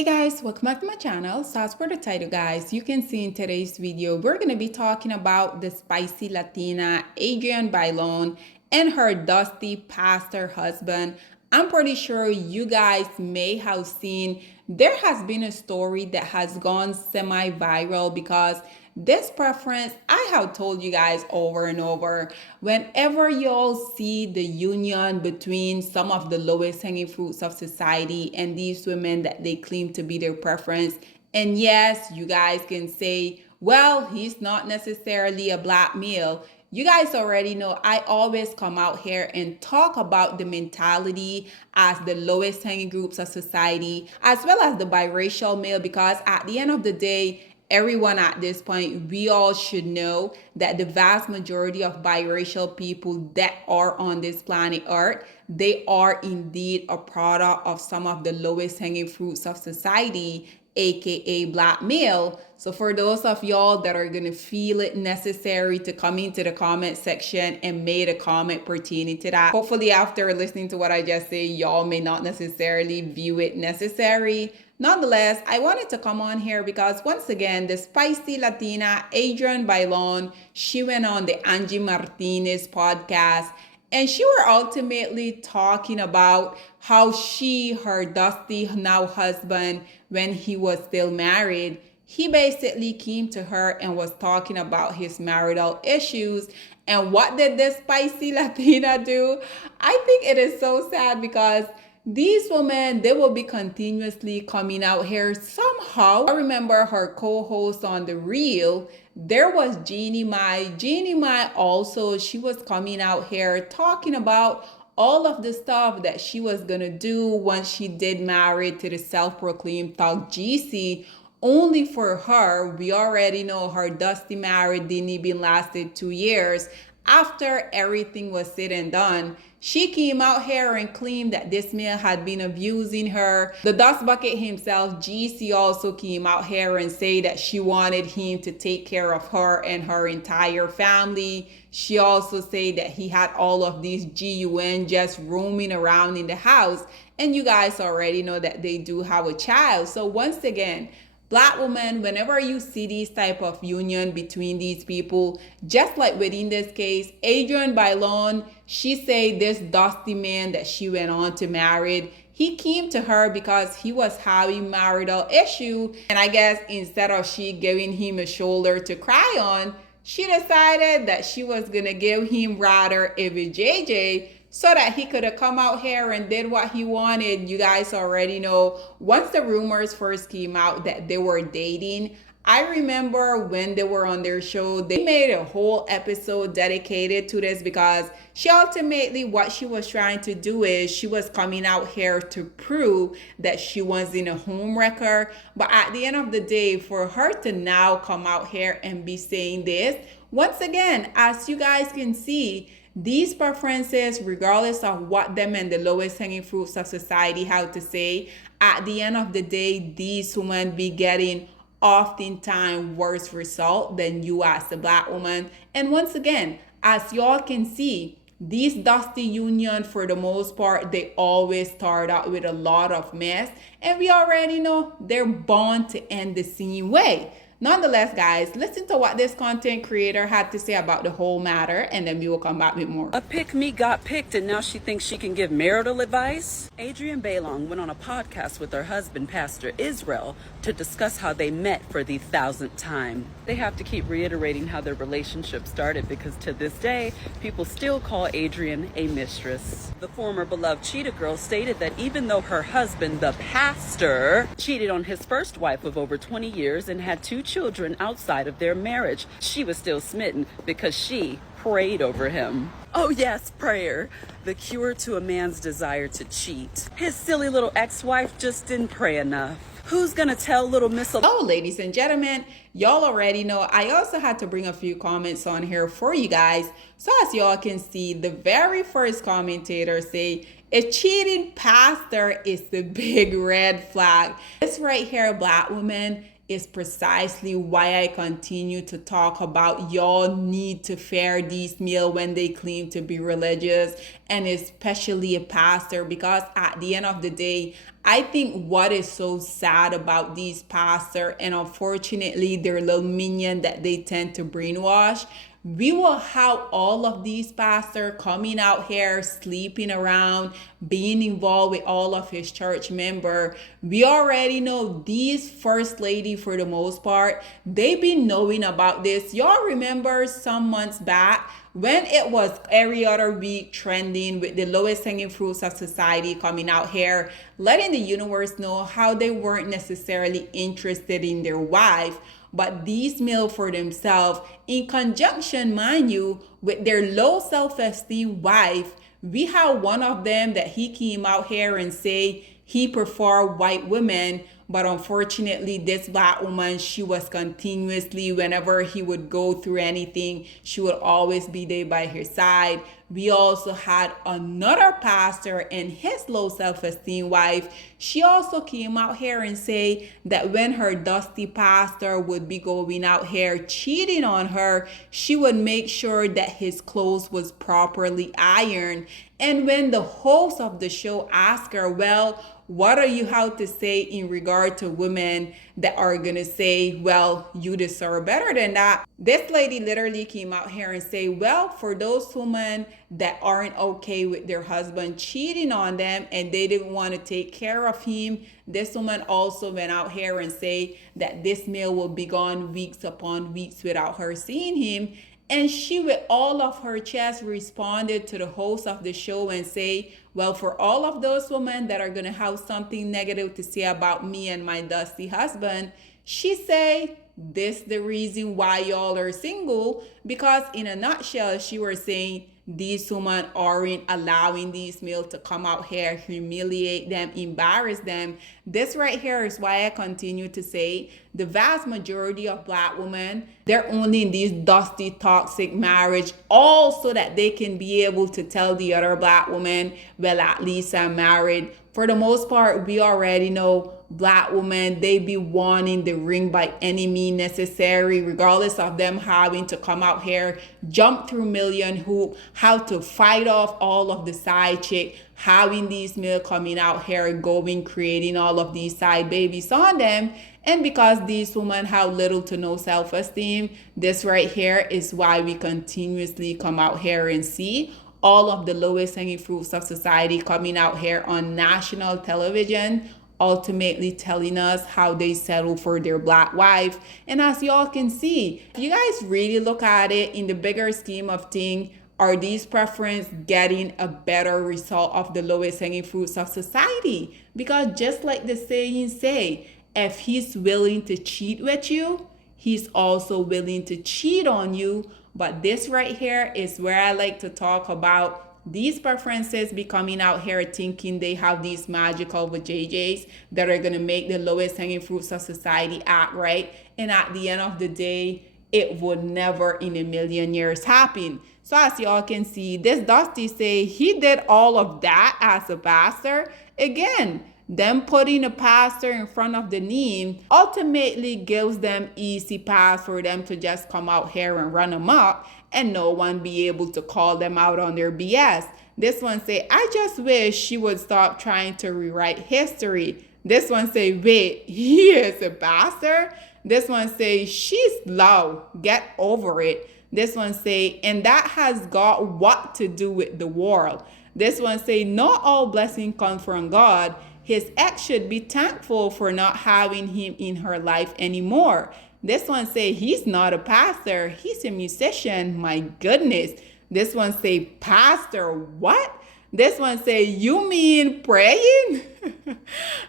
Hey guys, welcome back to my channel. So as per the title guys, you can see in today's video, we're going to be talking about the spicy Latina Adrienne Bailon and her dusty pastor husband. I'm pretty sure you guys may have seen there has been a story that has gone semi-viral because this preference, I have told you guys over and over, whenever y'all see the union between some of the lowest hanging fruits of society and these women that they claim to be their preference, and yes, you guys can say, well, he's not necessarily a black male. You guys already know I always come out here and talk about the mentality as the lowest hanging groups of society, as well as the biracial male, because at the end of the day, everyone at this point, we all should know that the vast majority of biracial people that are on this planet Earth, they are indeed a product of some of the lowest hanging fruits of society, aka black male. So for those of y'all that are gonna feel it necessary to come into the comment section and make a comment pertaining to that, hopefully after listening to what I just said, y'all may not necessarily view it necessary. Nonetheless, I wanted to come on here because once again, the spicy Latina Adrienne Bailon, she went on the Angie Martinez podcast, and she were ultimately talking about how her dusty now husband, when he was still married, he basically came to her and was talking about his marital issues. And what did this spicy Latina do? I think it is so sad because these women, they will be continuously coming out here somehow. I remember her co-host on The Real, there was Jeannie Mai. Jeannie Mai also, she was coming out here talking about all of the stuff that she was gonna do once she did marry to the self-proclaimed thug GC. Only for her, we already know her dusty marriage didn't even lasted 2 years. After everything was said and done, she came out here and claimed that this man had been abusing her. The dust bucket himself, GC, also came out here and said that she wanted him to take care of her and her entire family. She also said that he had all of these GUN just roaming around in the house. And you guys already know that they do have a child. So once again, Black women, whenever you see these type of union between these people, just like within this case, Adrienne Bailon, she said this dusty man that she went on to marry, he came to her because he was having marital issue. And I guess instead of she giving him a shoulder to cry on, she decided that she was gonna give him rather a JJ so that he could have come out here and did what he wanted. You guys already know, once the rumors first came out that they were dating, I remember when they were on their show, they made a whole episode dedicated to this because she ultimately, what she was trying to do is she was coming out here to prove that she wasn't a homewrecker. But at the end of the day, for her to now come out here and be saying this, once again, as you guys can see, these preferences, regardless of what them and the lowest hanging fruits of society have to say, at the end of the day, these women be getting oftentimes worse result than you as a black woman. And once again, as y'all can see, these dusty union, for the most part, they always start out with a lot of mess. And we already know they're bound to end the same way. Nonetheless, guys, listen to what this content creator had to say about the whole matter, and then we will come back with more. A pick-me got picked, and now she thinks she can give marital advice? Adrienne Bailon went on a podcast with her husband, Pastor Israel, to discuss how they met for the 1000th time. They have to keep reiterating how their relationship started because to this day, people still call Adrienne a mistress. The former beloved cheetah girl stated that even though her husband, the pastor, cheated on his first wife of over 20 years and had 2 children outside of their marriage, she was still smitten because she prayed over him. Oh yes, prayer. The cure to a man's desire to cheat. His silly little ex-wife just didn't pray enough. Who's gonna tell little Miss... Hello, ladies and gentlemen. Y'all already know I also had to bring a few comments on here for you guys. So as y'all can see, the very first commentator say, a cheating pastor is the big red flag. This right here, black woman, is precisely why I continue to talk about y'all need to fear these male when they claim to be religious, and especially a pastor, because at the end of the day, I think what is so sad about these pastors, and unfortunately their little minion that they tend to brainwash, we will have all of these pastors coming out here, sleeping around, being involved with all of his church member. We already know these first lady, for the most part, they've been knowing about this. Y'all remember some months back when it was every other week trending with the lowest hanging fruits of society coming out here, letting the universe know how they weren't necessarily interested in their wife, but these male for themselves, in conjunction, mind you, with their low self-esteem wife. We have one of them that he came out here and say he prefer white women, but unfortunately this black woman, she was continuously, whenever he would go through anything, she would always be there by his side. We also had another pastor and his low self-esteem wife. She also came out here and say that when her dusty pastor would be going out here cheating on her, she would make sure that his clothes was properly ironed. And when the host of the show asked her, well, what are you how to say in regard to women that are gonna say, well, you deserve better than that? This lady literally came out here and say, well, for those women that aren't okay with their husband cheating on them and they didn't want to take care of him, this woman also went out here and say that this male will be gone weeks upon weeks without her seeing him. And she, with all of her chest, responded to the host of the show and say, well, for all of those women that are going to have something negative to say about me and my dusty husband, she say, this the reason why y'all are single. Because in a nutshell, she was saying these women aren't allowing these males to come out here, humiliate them, embarrass them. This right here is why I continue to say the vast majority of black women, they're only in these dusty, toxic marriage, all so that they can be able to tell the other black woman, well, at least I'm married. For the most part, we already know black women, they be wanting the ring by any means necessary, regardless of them having to come out here, jump through million hoop, how to fight off all of the side chick, having these male coming out here, going, creating all of these side babies on them. And because these women have little to no self-esteem, this right here is why we continuously come out here and see all of the lowest hanging fruits of society coming out here on national television, ultimately telling us how they settle for their black wife. And as y'all can see, if you guys really look at it in the bigger scheme of things, are these preference getting a better result of the lowest hanging fruits of society? Because just like the saying say, if he's willing to cheat with you, he's also willing to cheat on you. But this right here is where I like to talk about these preferences be coming out here thinking they have these magical JJs that are going to make the lowest hanging fruits of society act right. And at the end of the day, it would never in a million years happen. So as y'all can see, this Dusty say he did all of that as a pastor. Again, them putting a pastor in front of the name ultimately gives them easy pass for them to just come out here and run amok and no one be able to call them out on their BS. This one say, I just wish she would stop trying to rewrite history. This one say, wait, he is a pastor? This one say, she's low, get over it. This one say, and that has got what to do with the world. This one say, not all blessing comes from God. His ex should be thankful for not having him in her life anymore. This one say he's not a pastor, he's a musician. My goodness. This one say, pastor, what? This one say, you mean praying?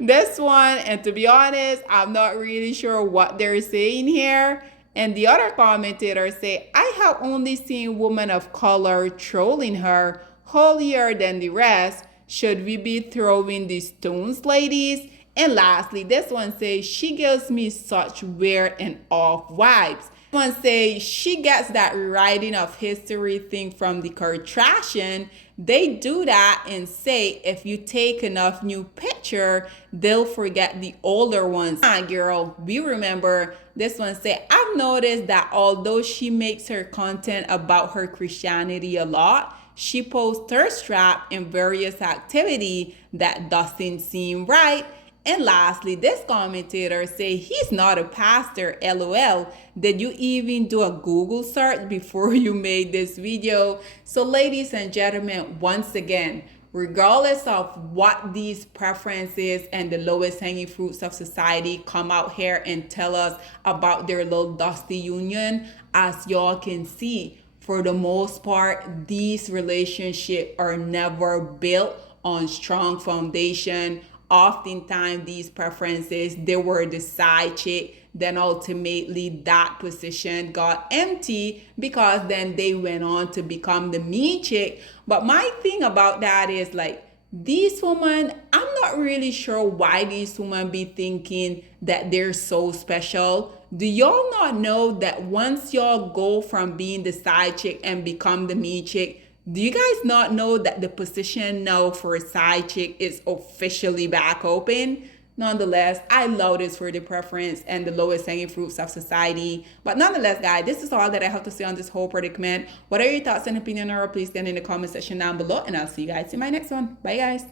This one, and to be honest, I'm not really sure what they're saying here. And the other commentator say, I have only seen women of color trolling her, holier than the rest. Should we be throwing these stones, ladies? And lastly, this one says, she gives me such weird and off vibes. Someone say she gets that rewriting of history thing from the Kardashian. They do that and say if you take enough new picture, they'll forget the older ones. Girl, we remember. This one say, I've noticed that although she makes her content about her Christianity a lot, she posts her strap in various activity that doesn't seem right. And lastly, this commentator say he's not a pastor, lol. Did you even do a Google search before you made this video? So ladies and gentlemen, once again, regardless of what these preferences and the lowest hanging fruits of society come out here and tell us about their little dusty union, as y'all can see, for the most part, these relationships are never built on strong foundation. Oftentimes these preferences, they were the side chick, then ultimately that position got empty because then they went on to become the mean chick. But my thing about that is like, these women, I'm not really sure why these women be thinking that they're so special. Do y'all not know that once y'all go from being the side chick and become the mean chick, do you guys not know that the position now for a side chick is officially back open? Nonetheless, I love this for the preference and the lowest hanging fruits of society. But nonetheless, guys, this is all that I have to say on this whole predicament. What are your thoughts and opinion, or please stand in the comment section down below, and I'll see you guys in my next one. Bye, guys.